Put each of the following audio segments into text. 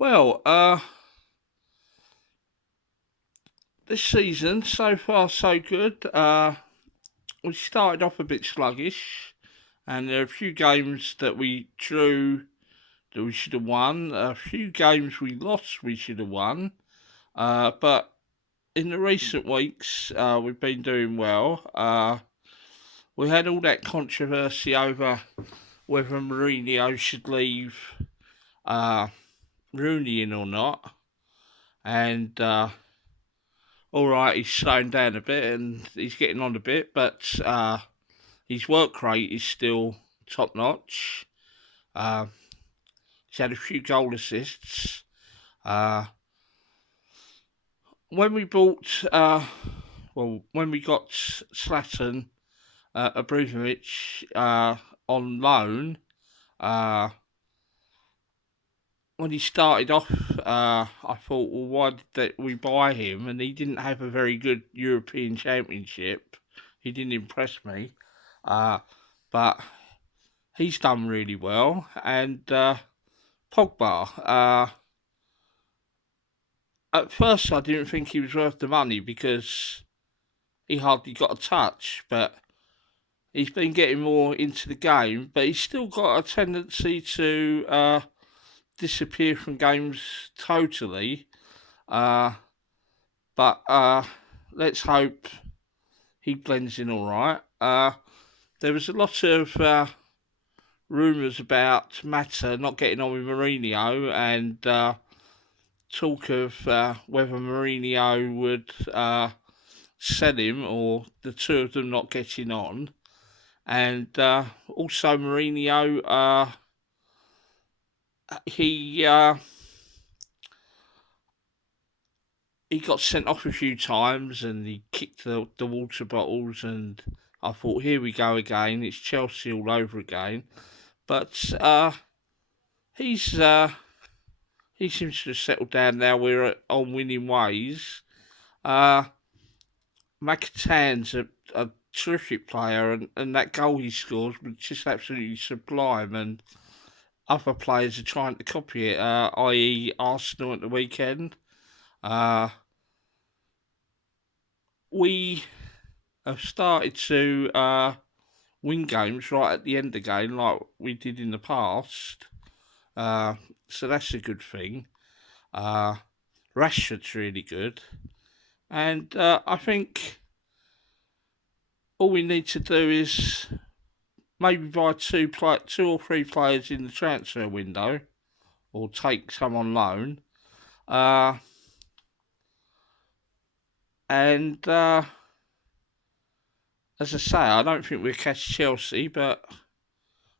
Well, this season so far so good. We started off a bit sluggish, and there are a few games that we drew that we should have won. A few games we lost we should have won. But in the recent weeks, we've been doing well. We had all that controversy over whether Mourinho should leave uh, Rooney in or not, and all right, he's slowing down a bit and he's getting on a bit, but his work rate is still top notch. Uh, he's had a few goal assists. Uh, when we bought, when we got Slatan Abramovich on loan, uh, when he started off, I thought, well, why did we buy him? And he didn't have a very good European Championship. He didn't impress me. Uh, but he's done really well. And Pogba, at first I didn't think he was worth the money because he hardly got a touch. But he's been getting more into the game. But he's still got a tendency to disappear from games totally. Uh, but let's hope he blends in all right. There was a lot of rumours about Mata not getting on with Mourinho and talk of whether Mourinho would sell him or the two of them not getting on. And also Mourinho, he he got sent off a few times and he kicked the water bottles, and I thought, here we go again, it's Chelsea all over again. But he's he seems to have settled down now. We're on winning ways. Uh, Mkhitaryan's a terrific player, and that goal he scores was just absolutely sublime. And other players are trying to copy it, i.e., Arsenal at the weekend. Uh, we have started to win games right at the end of the game, like we did in the past. So that's a good thing. Uh, Rashford's really good, and I think all we need to do is maybe buy two or three players in the transfer window, or take some on loan. Uh, and as I say, I don't think we'll catch Chelsea, but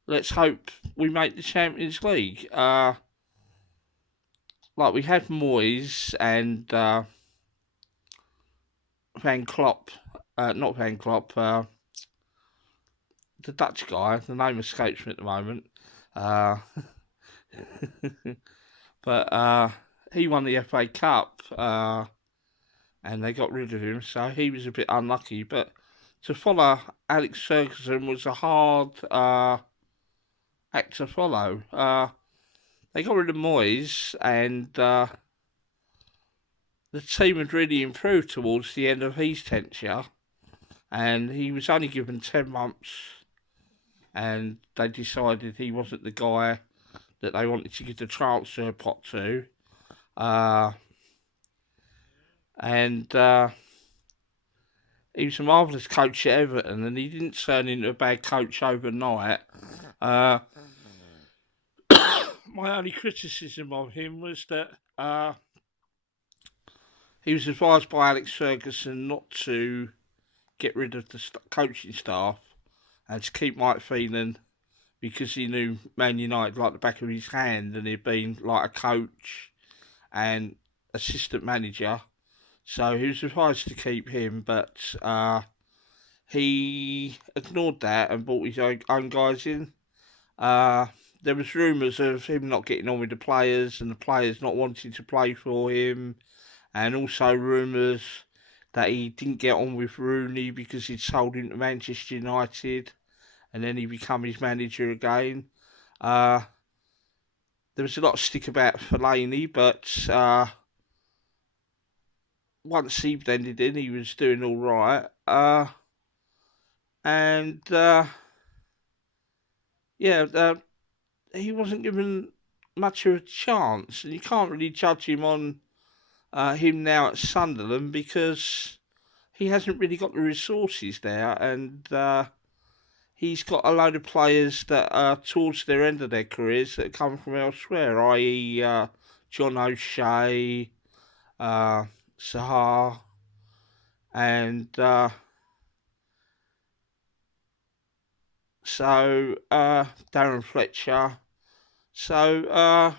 let's hope we make the Champions League. Like we had Moyes and Van Klopp, not Van Klopp, the Dutch guy. The name escapes me at the moment. Uh, but he won the FA Cup, and they got rid of him, so he was a bit unlucky. But to follow Alex Ferguson was a hard act to follow. They got rid of Moyes, and the team had really improved towards the end of his tenure, and he was only given 10 months, and they decided he wasn't the guy that they wanted to give the transfer pot to. Uh, and he was a marvellous coach at Everton, and he didn't turn into a bad coach overnight. Uh, my only criticism of him was that he was advised by Alex Ferguson not to get rid of the coaching staff and to keep Mike Phelan, because he knew Man United like the back of his hand, and he'd been like a coach and assistant manager. So he was advised to keep him, but he ignored that and brought his own guys in. Uh, there was rumours of him not getting on with the players and the players not wanting to play for him, and also rumours that he didn't get on with Rooney because he'd sold him to Manchester United, and then he became his manager again. Uh, there was a lot of stick about Fellaini, but once he blended in, he was doing all right. And yeah, he wasn't given much of a chance, and you can't really judge him on him now at Sunderland because he hasn't really got the resources there, and he's got a load of players that are towards their end of their careers that come from elsewhere, i.e., John O'Shea, uh, Sahar, and Darren Fletcher. So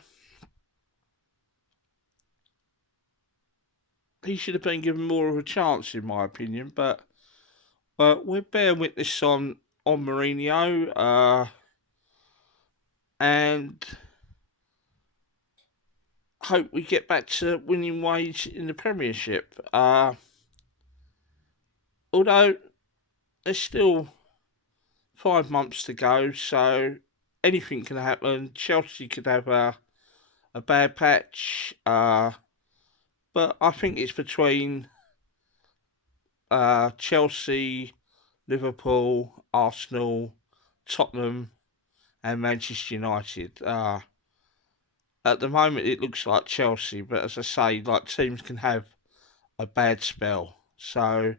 he should have been given more of a chance, in my opinion. But we're bearing witness on Mourinho, and hope we get back to winning ways in the Premiership. Although there's still 5 months to go, so anything can happen. Chelsea could have a bad patch, but I think it's between Chelsea, Liverpool, Arsenal, Tottenham, and Manchester United. At the moment, it looks like Chelsea, but as I say, like teams can have a bad spell, so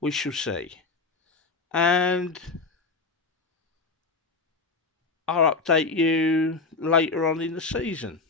we shall see. And I'll update you later on in the season.